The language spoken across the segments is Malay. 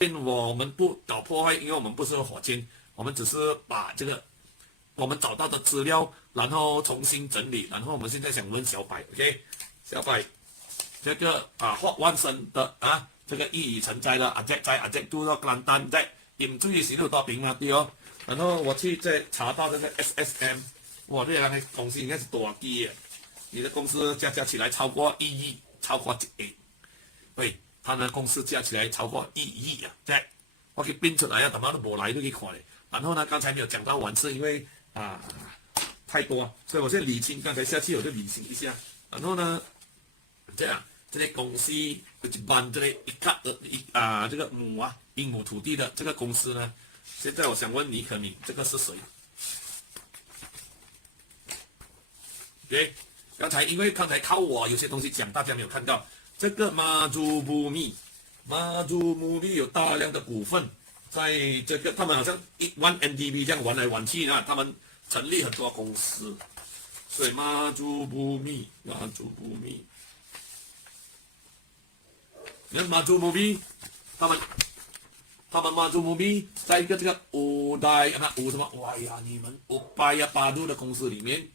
我们不搞破坏，因为我们不是火箭，我们只是把这个我们找到的资料，然后重新整理，然后我们现在想问小白 ，OK， 小白，这个或万生的这个一语成灾的阿杰都到簡單啫，嚴中意寫到多餅嘛啲哦。然後我去再查到這個 SSM， 哇，這個公司應該是多少億啊？你的公司加起來超過1億，超過1億，對。他的公司加起来超过1亿啊！在，我给编出来啊，他妈都没来都给看嘞。然后呢，刚才没有讲到完，是因为太多，所以我先理清。刚才下去我就理清一下。然后呢，这样这些公司就搬这类这个英亩土地的这个公司呢，现在我想问倪可敏，这个是谁？对，刚才因为刚才靠我有些东西讲，大家没有看到。这个妈祖布密有大量的股份，在这个他们好像1NDB 这样玩来玩去啊，他们成立很多公司，所以妈祖布密，你看妈祖布密，他们妈祖布密在一个这个五什么，哇呀，你们巴杜的公司里面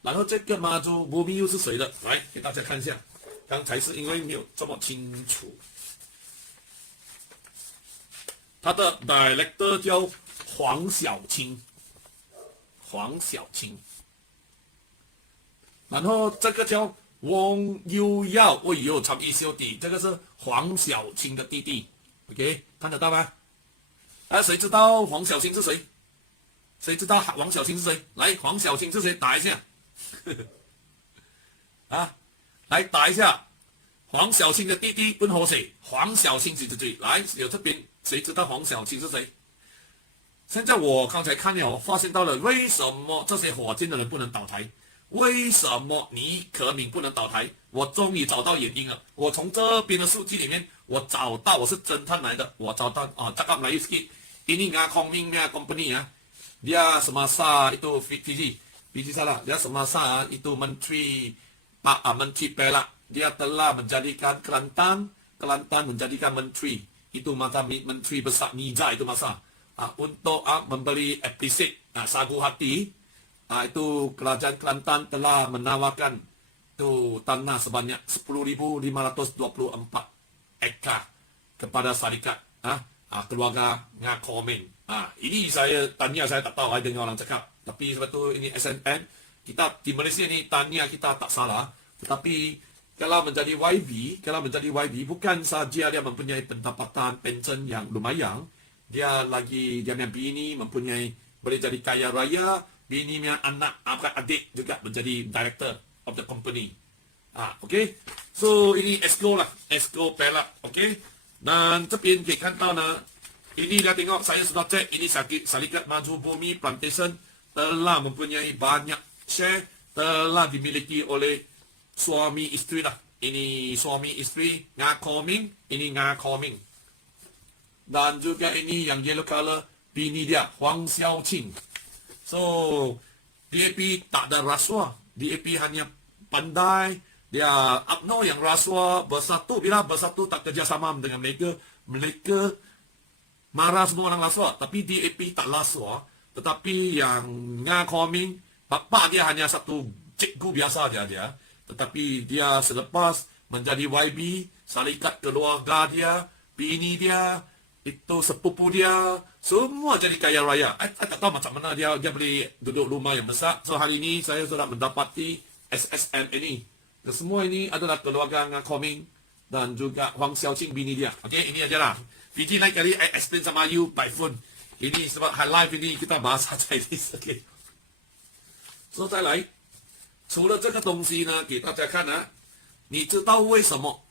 然后这个妈祖布密又是谁的？来给大家看一下。刚才是因为没有这么清楚，他的 director 叫黄小清，然后这个叫翁优耀，长衣修底，这个是黄小清的弟弟 ，OK， 看得到吗？谁知道黄小清是谁？谁知道黄小清是谁？来，黄小清是谁？打一下，来打一下，黄小清的弟弟问候谁？黄小清是谁？来，有这边谁知道黄小清是谁？现在我刚才看了，我发现到了为什么这些火箭的人不能倒台？为什么倪可敏不能倒台？我终于找到原因了。我从这边的数据里面，我找到，我是侦探来的，我找到cakap Melayu sikit. Ini Ngakoming punya company dia semasa itu Fiji salah. Dia semasa itu Menteri Perak. Dia telah menjadikan Kelantan menjadikan menteri. Itu masa menteri besar Nija itu masa untuk membeli applisit sagu hati. Itu kerajaan Kelantan telah menawarkan itu tanah sebanyak 10.524 ekar kepada syarikat keluarga Ngakoming. Ini saya tak tahu, saya dengar orang cakap. Tapi sebab tu ini SNN, kita di Malaysia ni tanya kita tak salah. Tetapi kalau menjadi YB bukan saja dia mempunyai pendapatan pension yang lumayan, dia punya bini boleh jadi kaya raya, bini punya anak adik juga menjadi director of the company. Okay, so ini Esco Perak, okay. Dan 这边可以看到呢， ini dah tengok, saya sudah cek, ini Syarikat Maju Bumi Plantation telah mempunyai banyak share, telah dimiliki oleh suami isteri lah. Ini suami isteri Ngakoming, ini Ngakoming. Dan juga ini yang yellow color, bini dia, Huang Xiaoqing. So, DAP tak ada rasuah. DAP hanya pandai. Dia UMNO yang rasuah bersatu. Bila bersatu tak kerjasama dengan mereka, mereka marah semua orang rasuah. Tapi DAP tak rasuah. Tetapi yang Ngakoming, bapa dia hanya satu cikgu biasa dia. Tetapi dia selepas menjadi YB, syarikat keluarga dia, bini dia, itu sepupu dia, semua jadi kaya raya. Saya tak tahu macam mana dia boleh duduk rumah yang besar. So hari ini saya sudah mendapati SSM ini. Dan semua ini adalah keluarga Ngakoming dan juga Huang Xiaoqing bini dia. Okey, ini aja lah. Fiji lain kali I explain sama you by phone. Ini sebab high live ini kita bahasa Chinese. Okey. So 再来，除了这个东西呢，给大家看你知道为什么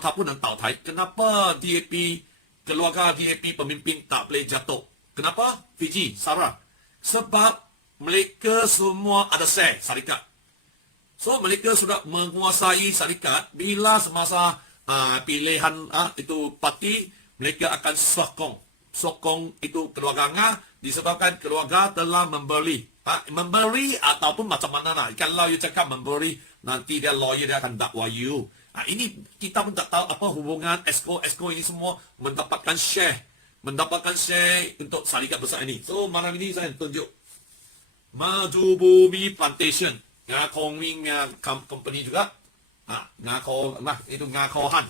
它不能倒台？Kenapa DAP keluarga DAP pemimpin tak boleh jatuh? Kenapa? Fiji, Sarah. Sebab mereka semua ada share syarikat. So mereka sudah menguasai syarikat. Bila semasa pilihan itu parti, mereka akan sokong itu keluarga Ngah, disebabkan keluarga telah memberi ataupun macam mana lah. Kalau you cakap memberi, nanti dia lawyer dia akan dakwa you. Ini kita pun tak tahu apa hubungan Exco ini semua mendapatkan share untuk syarikat besar ini. So malam ini saya tunjuk Maju Bumi Plantation, Ngah Ming company juga. Itu Ngah Han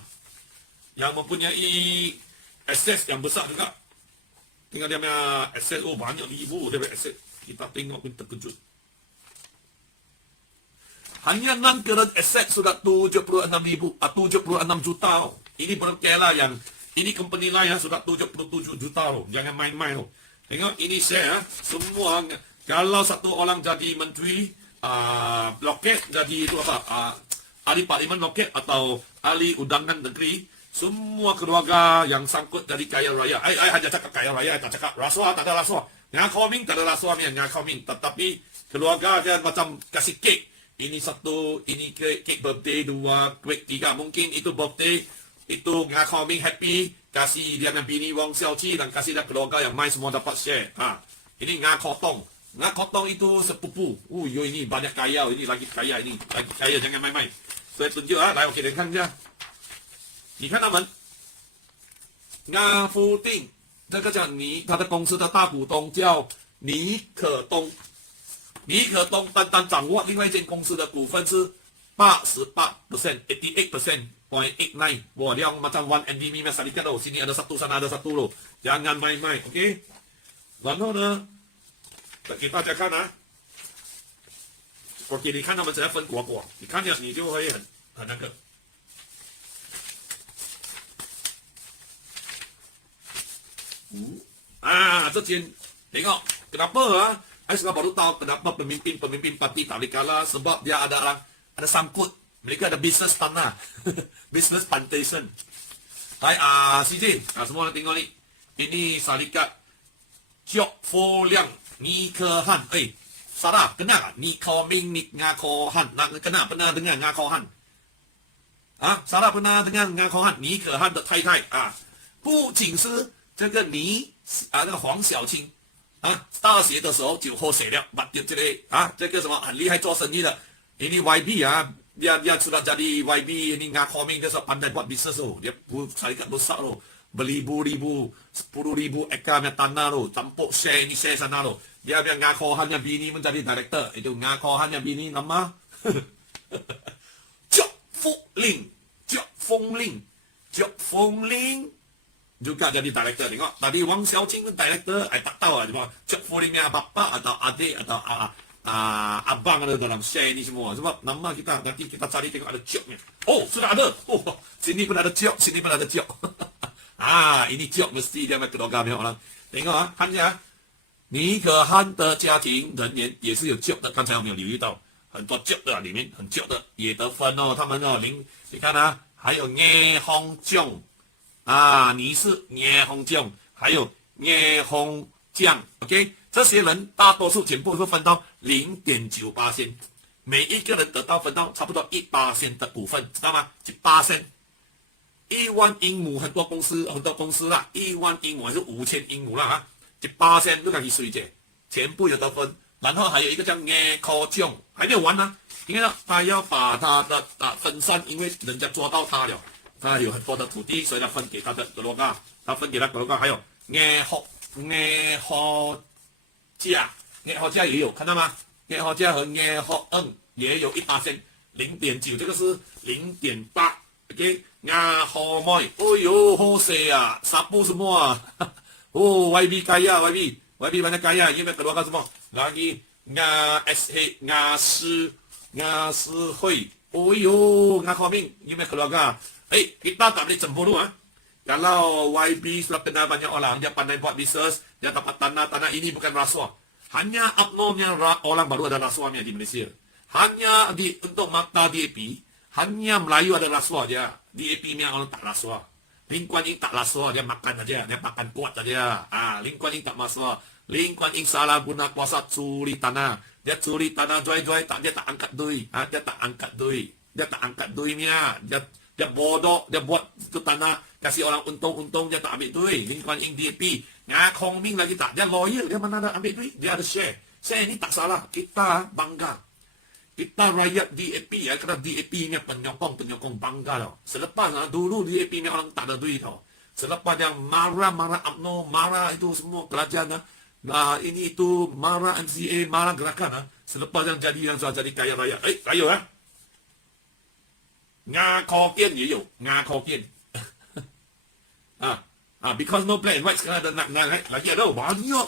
yang mempunyai aset yang besar juga. Tengok dia punya aset, banyak ribu dia punya aset. Kita tengok pun terkejut. Hanya non-current aset sudah 76 juta. Ini berkira yang ini company lain sudah 77 juta. Jangan main-main. Tengok ini share semua. Kalau satu orang jadi menteri loket, jadi itu apa? Ahli parlimen loket atau ahli undangan negeri, semua keluarga yang sangkut dari kaya raya. Hanya cakap kaya raya, tak cakap rasuah, tak ada rasuah. Ngah Ming tak ada rasuah, Ngah Ming. Tetapi keluarga dia macam kasih kek. Ini satu, ini kek birthday, dua, kek tiga. Mungkin itu birthday, itu Ngah Ming happy, kasih dia dengan bini Wong Xiaoqi dan kasih dia keluarga yang main semua dapat share. Ini Ngah Tong. Ngah Tong itu sepupu. Ini banyak kaya, ini lagi kaya, jangan main-main. Saya tunjuk来我给你看一下，你看他们Ngah Futing 这个叫他的公司的大股东叫尼可东，单单掌握另外一间公司的股份是88%，88%，.89 wah dia macam one NDM syarikat loh, sini ada satu sana ada satu loh, jangan main-main, oke? 然后呢，给大家看我给你看他们怎样分果，你看见你就会很那个。这间tengok kenapa saya sudah baru tahu kenapa pemimpin parti tak boleh kalah, sebab dia ada sangkut, mereka ada bisnes tanah bisnes plantation. Hai CJ, semua orang tengok ni, ini syarikat Chok Fo Liang Ni Ke Han. Sarah, kenal tak? Ni Ming, Ni Ngah Han. Kenal, pernah dengar Ngah Han? Sarah pernah dengar Ngah Han? Ni Ke Han 的太太不仅是这个那个黄小青大学的时候就喝水了，这个什么很厉害做生意的，ini YB dia sudah jadi YB, ini Ngah Ming dia pandai buat bisnes dia syarikat besar beribu-ribu 10,000 ekar tanah campur share ini share sana dia bilang Ngah Han yang bini menjadi director, itu Ngah Han yang bini nama Chok Fong Ling juga jadi director. Tengok tadi Wang Xiaoqing itu director, tak tahu Chok Fong Ling bapa atau adik atau abang ada dalam share ini semua, sebab nama kita nanti kita cari tengok ada Choknya. Sudah ada. Sini pun ada Chok, sini pun ada Chok. Ini Chok mesti dia macam keluarga orang. Tengok hanya尼可汗的家庭人员也是有 job 的，刚才我们有留意到很多 job 的里面很 job 的也得分他们你看还有叶洪炯你是叶洪炯，还有叶洪江 ，OK， 这些人大多数全部会分到 0.9%， 每一个人得到分到差不多1%的股份，知道吗？1%。1万英亩很多公司啦，1万英亩还是5000英亩啦1%都可以随着，全部有得分。然后还有一个叫叶科炯，还没有完呢。因为他要把他的分散，因为人家抓到他了，他有很多的土地，所以他分给他的格罗嘎，还有叶霍家也有，看到吗？叶霍家和叶霍也有1%， 0.9， 这个是 0.8。OK， Ngah Moi， 好势沙布什么YB kaya, YB banyak kaya,因为keluarga semua. Lagi Ngah Si Hui. Ngah Ming, 因为keluarga. Kita tak boleh cemburu Kalau YB sudah kenal banyak orang, dia pandai buat bisnes, dia dapat tanah ini bukan rasuah. Hanya abnormnya orang baru ada rasuahnya di Malaysia. Hanya untuk makta DAP, hanya Melayu ada rasuah dia. DAP-nya orang tak rasuah. Lim Kuan Yin tak rasuah, dia makan aja, dia makan kuat saja. Lim Kuan Yin tak rasuah. Lim Kuan Yin salah guna kuasa curi tanah. Dia curi tanah jual-jual, dia tak angkat duit. Dia tak angkat duitnya. Dia bodoh, dia buat itu tanah kasih orang untung, dia tak ambil duit. Lim Kuan Yin DAP, Ngah Ming lagi tak. Dia loyal, dia mana ada ambil duit, dia ada share. Share ini tak salah, kita bangga. Kita rakyat DAP ya, kerana DAP ni penyokong bangga tau. Selepas dulu DAP ni orang tak ada duit tau. Selepas yang marah-marah UMNO, marah itu semua kerajaan ini itu marah MCA, marah gerakan selepas yang jadi yang sudah jadi kaya raya. Kaya Nga Hokkien也有Nga Hokkien because no black and white sekarang ada nak lagi ada banyak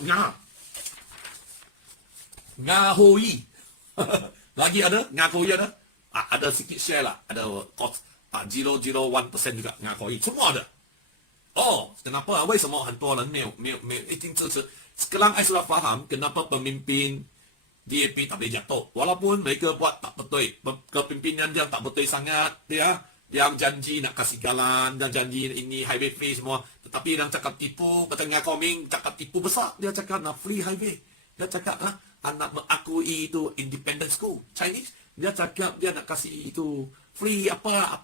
Nga Hoi lagi ada Nga Hoi ada sikit share lah, ada 0.01% juga Nga Hoi, semua ada. Kenapa? 为什么很多人没有一定支持？Sekarang saya sudah faham kenapa pemimpin DAP tak boleh jatuh. Walaupun mereka buat tak betul, kepimpinan dia tak betul sangat, yang janji nak kasih jalan, dan janji ini highway free semua, tetapi yang cakap tipu, petengah koming cakap tipu besar, dia cakap nak free highway, dia cakap anak mengakui itu independent school Chinese, dia cakap dia nak kasih itu free apa,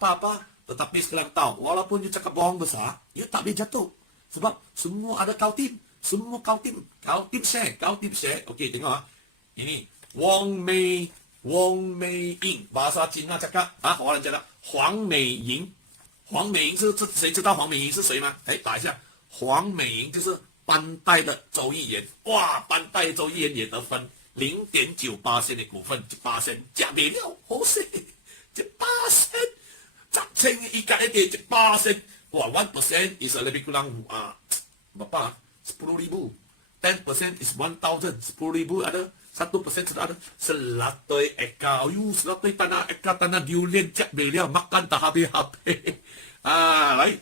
tetapi sekarang tahu, walaupun dia cakap bohong besar, dia tak boleh jatuh, sebab semua ada kautim. Semua kautim share. Okey, tengok ini Wang Mei Ying, bahasa Cina cakap orang cakap Huang Mei Ying 是谁知道黄美莹是谁吗？打一下，黄美莹就是班代的周议员，哇，班代周议员也得分0.98%的股份，1%加不了，好势，1%，集清一家一啲1%，哇，1% is lebih kurang berapa? 10,000. 10% is 1,000. 10,000 ada, 1% sudah ada. 100 ekar. 100 tanah durian cak beliau makan tak habis-habis. Baik.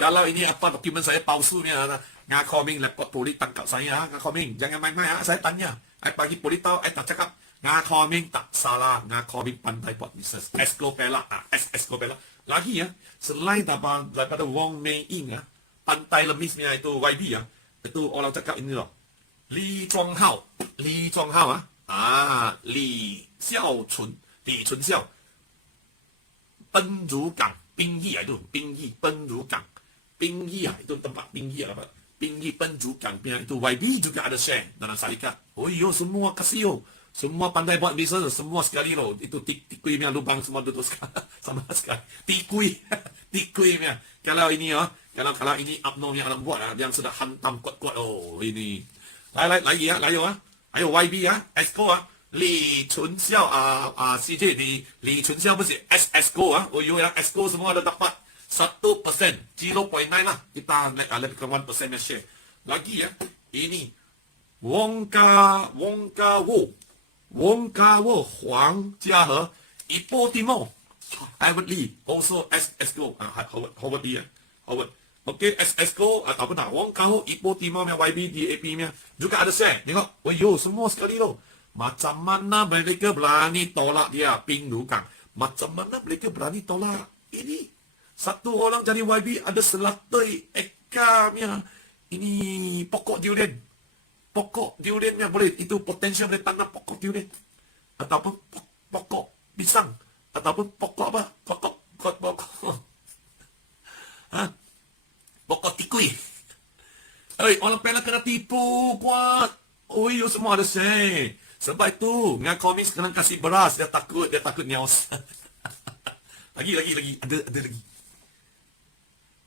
Kalau ini apa dokumen saya palsunya, Nga Koming lapor polis tangkap saya. Nga Koming jangan main-main. Saya tanya. Saya bagi polis tahu, tak cakap. Nga Koming tak salah. Nga Koming pandai buat bisnes. Escopela. Lagi selain daripada Wong Mei Ying pantai lemisnya itu YB itu orang cakap ini loh, Li Zhuanghao Li Xiao Benrugang Binyi itu Benrugang itu tempat Binyi Benrugang itu YB juga ada share dalam syarikat. Semua kasih semua pandai buat bisnes, semua sekali loh. Itu tikui punya lubang semua duduk sama sekali. Tikui punya. Kalau ini kalau ini UMNO yang orang buat yang sudah hantam kuat-kuat. Ini. Lagi Ayo YB Esco Li Chunxiao CJ di Li Chunxiao 不是 Esco Esco semua ada dapat 1%, 0.9 lah. Kita lebih kurang 1% share. Lagi ini Wong Ka Wo Huang Jiahe Ipo Timo Howard Lee also Esco Howard Lee Howard. Okey, Esco ataupun Wong Ka Wo Ipo Timo punya YB DAP punya juga ada share. Tengok, semua sekali loh. Macam mana mereka berani tolak dia Pinglugang? Macam mana mereka berani tolak ini? Satu orang jadi YB ada 100 ekar punya ini pokok durian. Pokok duriannya boleh, itu potensial boleh tanam pokok durian. Ataupun pokok pisang. Ataupun pokok apa? Pokok tikui. Orang Perak kena tipu kuat. Semua ada share. Sebab itu Nga Koming sekarang kasih beras. Dia takut nyaus. lagi ada lagi.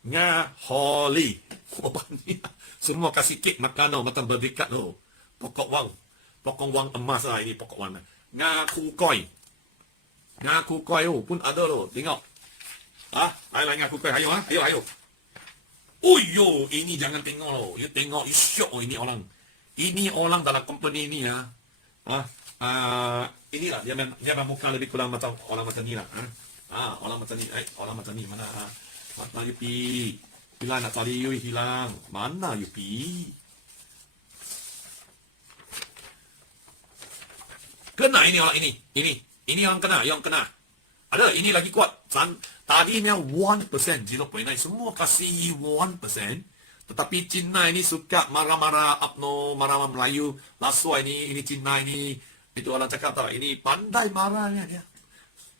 Nga Holi. Semua kasih kek makan macam berdekat Pokok wang emas ini pokok wang. Nga Kukoi pun ada tengok. Ayo Nga Kukoi, ayo. Ini jangan tengok You tengok, you syok ini orang. Ini orang dalam company ini inilah dia muka lebih kurang macam orang macam ni lah. Orang macam ni mana? Mana you pi? Bila nak cari you hilang. Mana you pi? Kena ini orang ini. Ini yang kena. Ada ini lagi kuat. Tadinya 1%, 0.9. Semua kasih 1%. Tetapi Cina ini suka marah-marah UMNO, marah-marah Melayu. Laswa ini Cina ini. Itu orang cakap tau. Ini pandai marahnya dia.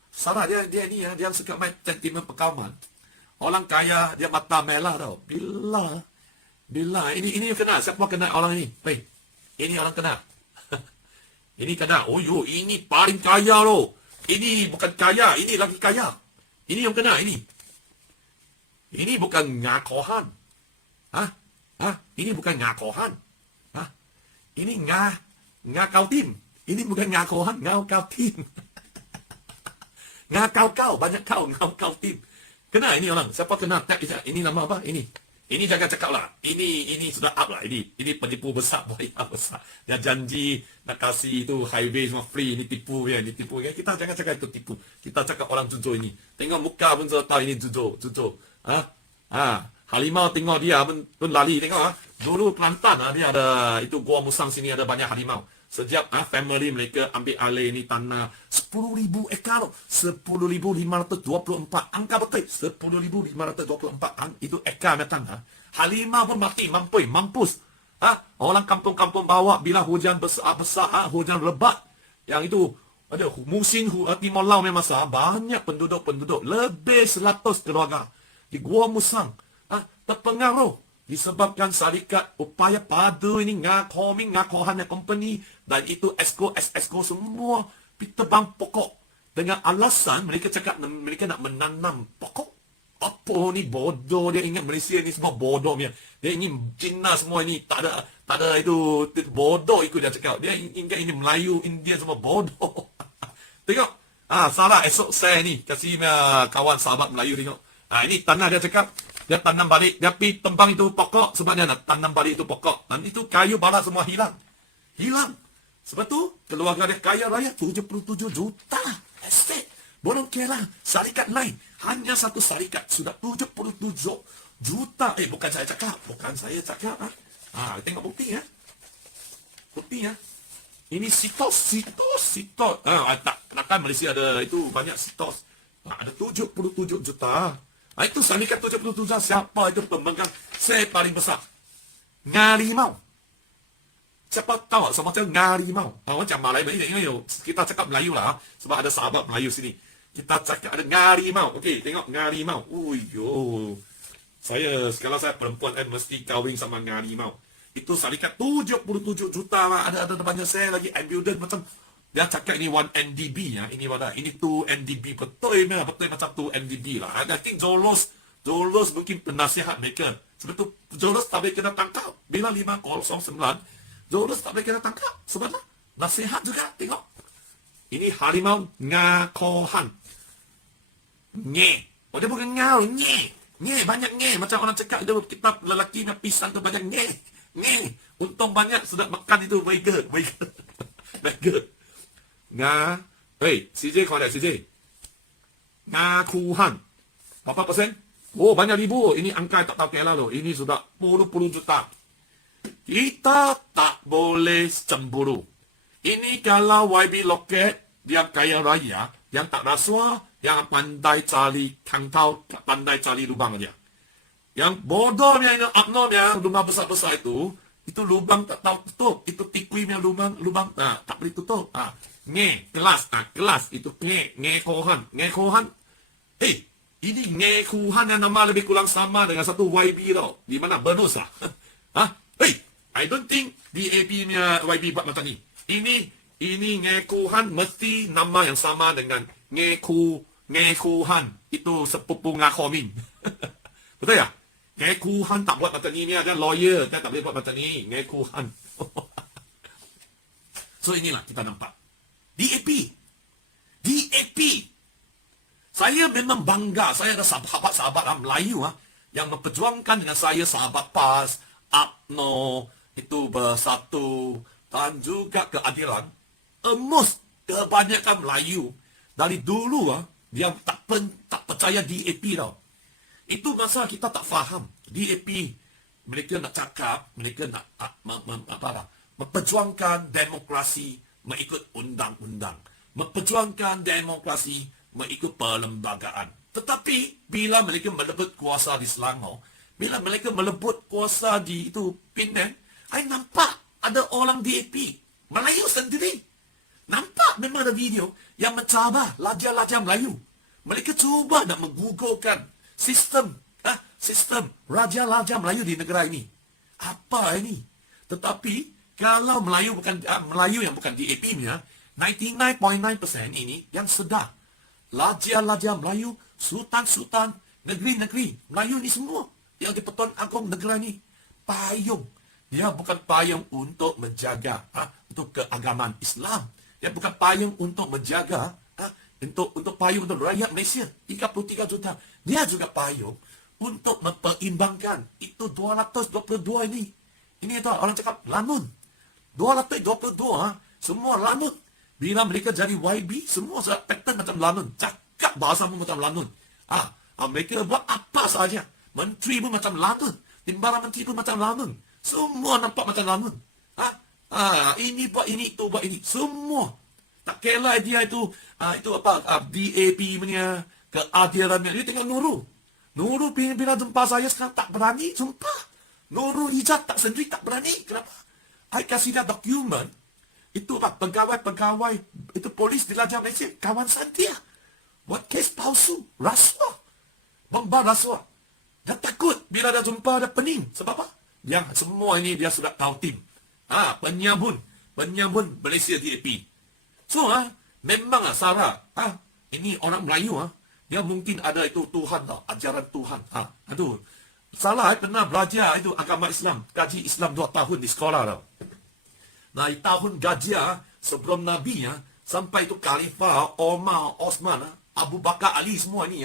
Salah dia ni dia suka main sentimen perkauman. Orang kaya dia mata merah tau. Bila ini kena. Siapa kena orang ini? Ini orang kena. Ini kena. Oh yo, ini paling kaya loh. Ini bukan kaya, ini lagi kaya. Ini yang kena ini. Ini bukan ngakohan. Hah? Hah? Ini bukan ngakohan. Hah? Ini ngakau tim. Ini bukan ngakohan, ngakau tim. Ngakau banyak kau, ngakau tim. Kena ini orang. Siapa kena tag ini nama apa? Ini jangan cakap lah. Ini sudah up lah. Ini penipu besar, buaya besar. Dia janji nak kasih itu highway semua free. Ini tipu ya, ini tipu ya. Kita jangan cakap itu tipu. Kita cakap orang jujur ini. Tengok muka pun sudah tahu ini jujur. Harimau tengok dia pun lari. Tengok Dulu Kelantan dia ada itu Gua Musang sini ada banyak harimau. Sejak family mereka ambil alih ni tanah 10,000 ekar loh. 10,524 angka betul. 10,524 itu ekar datang. Harimau pun mati, mampus. Orang kampung-kampung bawa bila hujan besar, hujan lebat. Yang itu ada musim Timur Laut memang banyak penduduk, lebih 100 keluarga di Gua Musang terpengaruh disebabkan syarikat upaya padu ini ngakohan company dan itu SESCO semua tebang pokok dengan alasan mereka cakap mereka nak menanam pokok. Apa ni bodoh, dia ingat Malaysia ni semua bodoh dia ingin Cina semua ini tak ada itu bodoh ikut dia cakap. Dia ingat ini Melayu, India semua bodoh. Tengok salah esok saya ni kasih kawan sahabat Melayu tengok. Ini tanah dia cakap dia tanam balik, dia pergi tembang itu pokok sebab dia nak tanam balik itu pokok. Dan itu kayu balat semua hilang. Sebab tu keluarga dia kaya raya 77 juta estate. Bolong kira syarikat lain hanya satu syarikat sudah 77 juta. Bukan saya cakap. Tengok bukti ya. Ini sitos. Kenapa Malaysia ada itu banyak sitos. Ada 77 juta. Itu syarikat 77 juta. Siapa itu pemegang share paling besar? Ngarimau. Siapa tahu sama macam ngarimau. Macam Melayu ini kita cakap Melayu lah sebab ada sahabat Melayu sini. Kita cakap ada ngarimau. Okey, tengok ngarimau. Kalau saya perempuan mesti kahwin sama ngarimau. Itu syarikat 77 juta lah. Ada banyak share lagi ambulance macam dia cakap ini 1 NDB ya. Ini 2 NDB betul macam 2 NDB lah. I think Zolos mungkin penasihat mereka. Sebab tu Zolos tak boleh kena tangkap. Bila 509 Zolos tak boleh kena tangkap. Sebab nasihat juga. Tengok. Ini harimau ngakohan. Dia bukan ngau. Banyak macam orang cakap itu kitab lelaki nak pisang tu banyak untung banyak sudah makan itu very good. CJ kau ada CJ. Ngakuhan. Berapa persen? Banyak ribu. Ini angka tak tahu kela loh. Ini sudah puluh juta. Kita tak boleh cemburu. Ini kalau YB Loket, dia kaya raya, yang tak rasuah, yang pandai cari kantau, pandai cari lubang dia. Yang bodohnya, yang abnormnya, rumah besar-besar itu lubang tak tahu tutup. Itu tikuimnya lubang tak boleh tutup. Kelas itu ngekohan. Ini ngekuhan yang nama lebih kurang sama dengan satu YB tau. Di mana bonus lah. I don't think DAP punya YB buat macam ni. Ini ngekuhan mesti nama yang sama dengan ngekuhan. Itu sepupu ngakomin. Betul ya? Ngekuhan tak buat macam ni. Ni ada lawyer. Dia tak boleh buat macam ni. Ngekuhan. So inilah kita nampak. DAP. Saya memang bangga. Saya ada sahabat-sahabat Melayu yang memperjuangkan dengan saya. Sahabat PAS, UMNO, itu Bersatu, dan juga keadilan. Almost kebanyakan Melayu dari dulu dia tak percaya DAP tau. Itu masa kita tak faham. DAP mereka nak cakap, mereka nak memperjuangkan demokrasi mengikut undang-undang. Memperjuangkan demokrasi mengikut perlembagaan. Tetapi bila mereka melebut kuasa di Selangor, bila mereka melebut kuasa di itu Penang, saya nampak ada orang DAP Melayu sendiri. Nampak memang ada video yang mencabar lajar-lajar Melayu. Mereka cuba nak menggugurkan sistem raja-raja Melayu di negara ini. Apa ini? Tetapi Kalau Melayu Melayu yang bukan DAP punya, 99.9% ini yang sedar. Lajar-lajar Melayu, sultan-sultan, negeri-negeri Melayu ni semua yang di Pertuan Agong negara ni payung. Dia bukan payung untuk menjaga untuk keagamaan Islam. Dia bukan payung untuk menjaga untuk payung untuk rakyat Malaysia 33 juta. Dia juga payung untuk memperimbangkan itu 222 ini. Ini itu orang cakap lanun. 222 semua lanun. Bila mereka jadi YB, semua pattern macam lanun. Cakap bahasa pun macam lanun. Mereka buat apa saja. Menteri pun macam lanun. Timbalan menteri pun macam lanun. Semua nampak macam lanun. Ini buat ini, itu buat ini. Semua. Tak kira dia itu DAP punya keadilan. Dia tengok Nurul. Nurul bila jumpa saya sekarang tak berani. Sumpah. Nurul Hijab tak sendiri tak berani. Kenapa? I kasih dia dokumen. Itu pegawai itu polis di Raja Malaysia, kawasan dia buat kes palsu, rasuah, membar rasuah. Dia takut bila dia jumpa dia pening. Sebab apa? Yang semua ini dia sudah tahu tim. Penyambun Malaysia DAP. So memang Sarah, ini orang Melayu dia mungkin ada itu Tuhan tau, ajaran Tuhan. Salah pernah belajar itu agama Islam, kaji Islam 2 tahun di sekolah tau. Nah, di tahun Gajah sebelum Nabi sampai itu Khalifah, Omar, Osman, Abu Bakar, Ali semua ni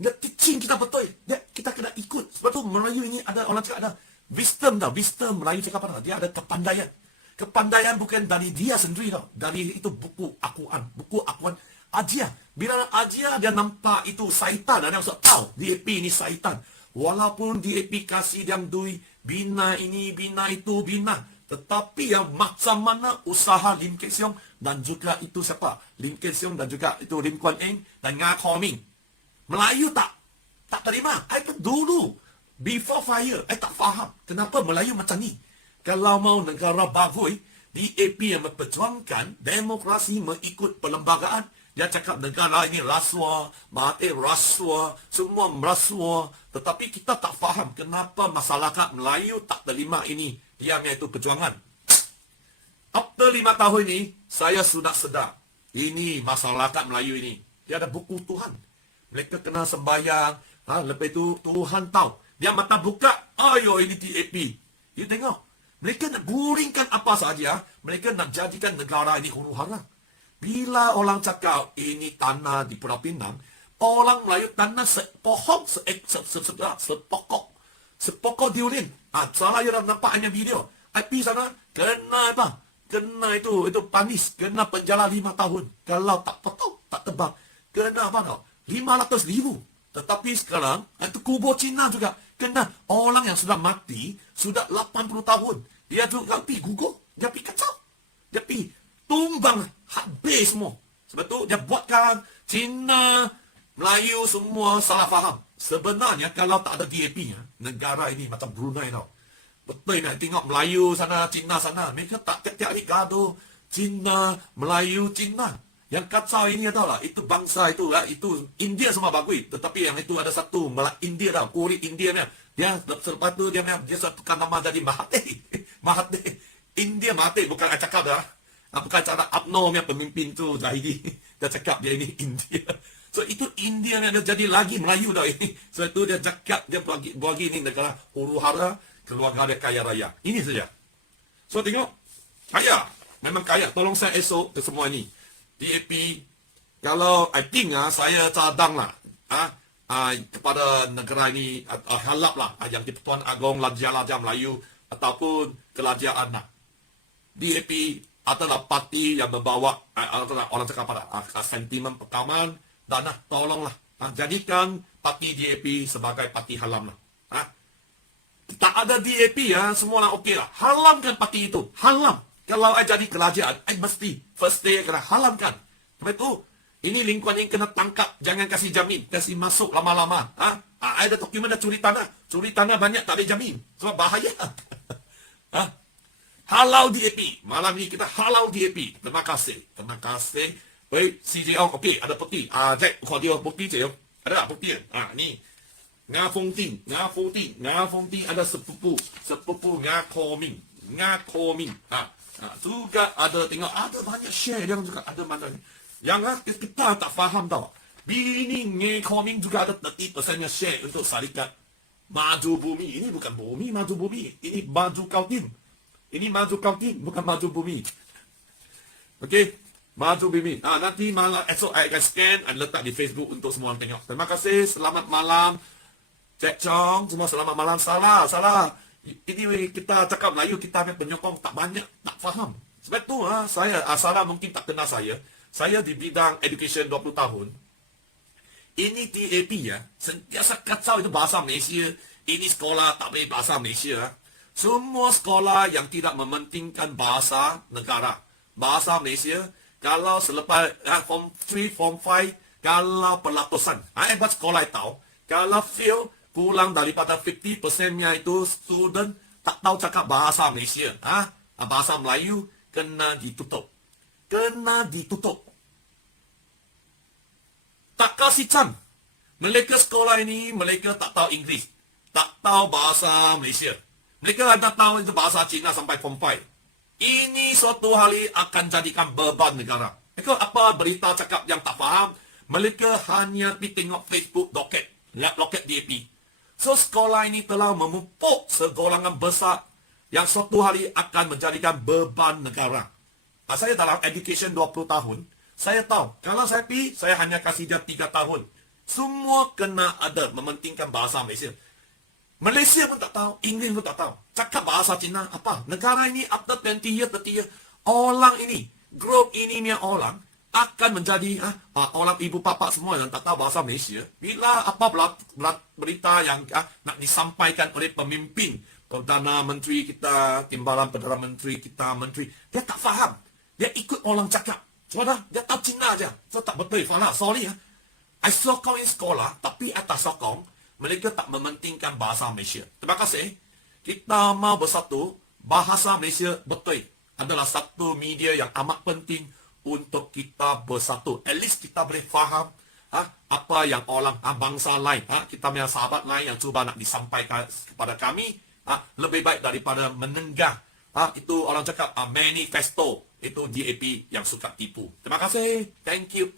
dia teaching kita betul. Kita kena ikut. Sebab tu Melayu ini ada orang cakap ada wisdom tau. Wisdom Melayu cakap apa? Dia ada kepandaian. Kepandaian bukan dari dia sendiri tau. Dari itu buku akuan Ajia. Bila Ajia dia nampak itu syaitan, dia maksud tahu DAP ini syaitan. Walaupun DAP kasih dia duit bina ini, bina itu, bina. Tetapi yang macam mana usaha Lim Kek Siong dan juga itu siapa? Lim Kek Siong dan juga itu Lim Kuan Eng dan Nga Kho Ming. Melayu tak terima. I pun dulu before fire, I tak faham kenapa Melayu macam ni. Kalau mau negara bagus, DAP yang memperjuangkan demokrasi mengikut perlembagaan, dia cakap negara ini rasuah, Mahathir rasuah, semua merasuah. Tetapi kita tak faham kenapa masyarakat Melayu tak terima ini. Diamnya itu perjuangan. After 5 tahun ini, saya sudah sedar. Ini masyarakat Melayu ini. Dia ada buku Tuhan. Mereka kena sembahyang. Lepas itu Tuhan tahu. Dia mata buka. Ayo ini DAP. You tengok. Mereka nak guringkan apa saja. Mereka nak jadikan negara ini huru hara. Bila orang cakap ini tanah di Pulau Pinang, orang Melayu tanah sepohong, sepokok diulin. Saya dah nampak hanya video. I pergi sana, kena apa? Kena itu panis. Kena penjara 5 tahun. Kalau tak potong, tak tebang. Kena apa tau? 500,000. Tetapi sekarang, itu kubur Cina juga. Kena orang yang sudah mati, sudah 80 tahun. Dia juga pergi gugur. Dia pergi kacau. Dia pergi tumbang habis semua. Sebab tu dia buatkan Cina, Melayu semua salah faham. Sebenarnya kalau tak ada DAP negara ini macam Brunei tau. Betul nak tengok Melayu sana, Cina sana. Mereka tak tiap-tiap hari gaduh. Cina, Melayu, Cina. Yang kacau ini adalah itu bangsa itu India semua bagus. Tetapi yang itu ada satu India tau, kulit India ni. Dia selepas tu dia satukan nama jadi Mahathir. Mahathir. India Mahathir bukan saya cakap dah. Bukan cara UMNO yang pemimpin tu Zahidi. Dia cakap dia ini India. So itu India yang dia jadi lagi Melayu dah ini. So itu dia cakap dia bagi ini negara huru hara, keluarga dia kaya raya. Ini saja. So tengok. Kaya. Memang kaya. Tolong saya esok ke semua ini. DAP. Kalau I think saya cadang lah. Kepada negara ini halap lah. Yang di Pertuan Agong, Lajar-Lajar Melayu. Ataupun kerajaan lah. DAP adalah parti yang membawa orang cakap pada sentimen perkaman. Dan tolonglah jadikan parti DAP sebagai parti halam lah. Tak ada DAP semua lah okey lah. Halamkan parti itu. Halam. Kalau I jadi kerajaan, I mesti first day kena halamkan. Sebab itu, ini lingkungan yang kena tangkap. Jangan kasih jamin. Kasih masuk lama-lama. Ada dokumen dah curi tanah. Curi tanah banyak tak ada jamin. Sebab bahaya. Halau DAP. Malam ni kita halau DAP. Terima kasih. Terima kasih. Baik, CJ Ong. Okey, ada bukti. Jack, kau dia bukti je. Ada tak bukti? Ni. Nga Fong Ting ada sepupu Nga Kho Ming. ngakomin. Juga ada tengok ada banyak share dia juga ada mana yang kita tak faham tau. Bini ngakomin juga ada 30% share untuk syarikat Maju Bumi. Ini bukan bumi Maju Bumi. Ini Maju Kaltim. Ini Maju Kaltim, bukan Maju Bumi. Okey, Maju Bumi. Nanti malam esok saya akan scan dan letak di Facebook untuk semua orang tengok. Terima kasih. Selamat malam. Cek Chong, semua selamat malam. Salah. Ini kita cakap Melayu, kita punya penyokong tak banyak, tak faham. Sebab tu saya Salah mungkin tak kenal saya. Saya di bidang education 20 tahun. Ini TAP sentiasa kacau itu bahasa Malaysia. Ini sekolah tak boleh bahasa Malaysia. Semua sekolah yang tidak mementingkan bahasa negara, bahasa Malaysia, kalau selepas form 3, form 5, kalau pelatusan, buat sekolah tahu, kalau fail kurang daripada 50%-nya itu student tak tahu cakap bahasa Malaysia, bahasa Melayu kena ditutup. Tak kasih can. Mereka sekolah ini, mereka tak tahu Inggeris. Tak tahu bahasa Malaysia. Mereka ada tahu itu bahasa Cina sampai form 5. Ini suatu hari akan jadikan beban negara. Mereka apa berita cakap yang tak faham, mereka hanya pergi tengok Facebook loket DAP. So, sekolah ini telah memupuk segolongan besar yang suatu hari akan menjadikan beban negara. Saya dalam education 20 tahun, saya tahu, kalau saya pergi, saya hanya kasih dia 3 tahun. Semua kena ada mementingkan bahasa Malaysia. Malaysia pun tak tahu, Inggeris pun tak tahu. Cakap bahasa Cina, apa? Negara ini after 20 years, 30 years, orang ini, grup ini punya orang, akan menjadi orang ibu bapa semua yang tak tahu bahasa Malaysia. Bila apa berita yang nak disampaikan oleh pemimpin, Perdana Menteri kita, Timbalan Perdana Menteri kita, Menteri, dia tak faham. Dia ikut orang cakap. Sebab dia tahu Cina aja. So tak betul. Sorry I sokong in sekolah, tapi atas sokong, mereka tak mementingkan bahasa Malaysia. Terima kasih. Kita mau bersatu. Bahasa Malaysia betul adalah satu media yang amat penting untuk kita bersatu. At least kita boleh faham apa yang orang bangsa lain, kita punya sahabat lain yang cuba nak disampaikan kepada kami, lebih baik daripada menenggah. Itu orang cakap manifesto. Itu DAP yang suka tipu. Terima kasih. Thank you.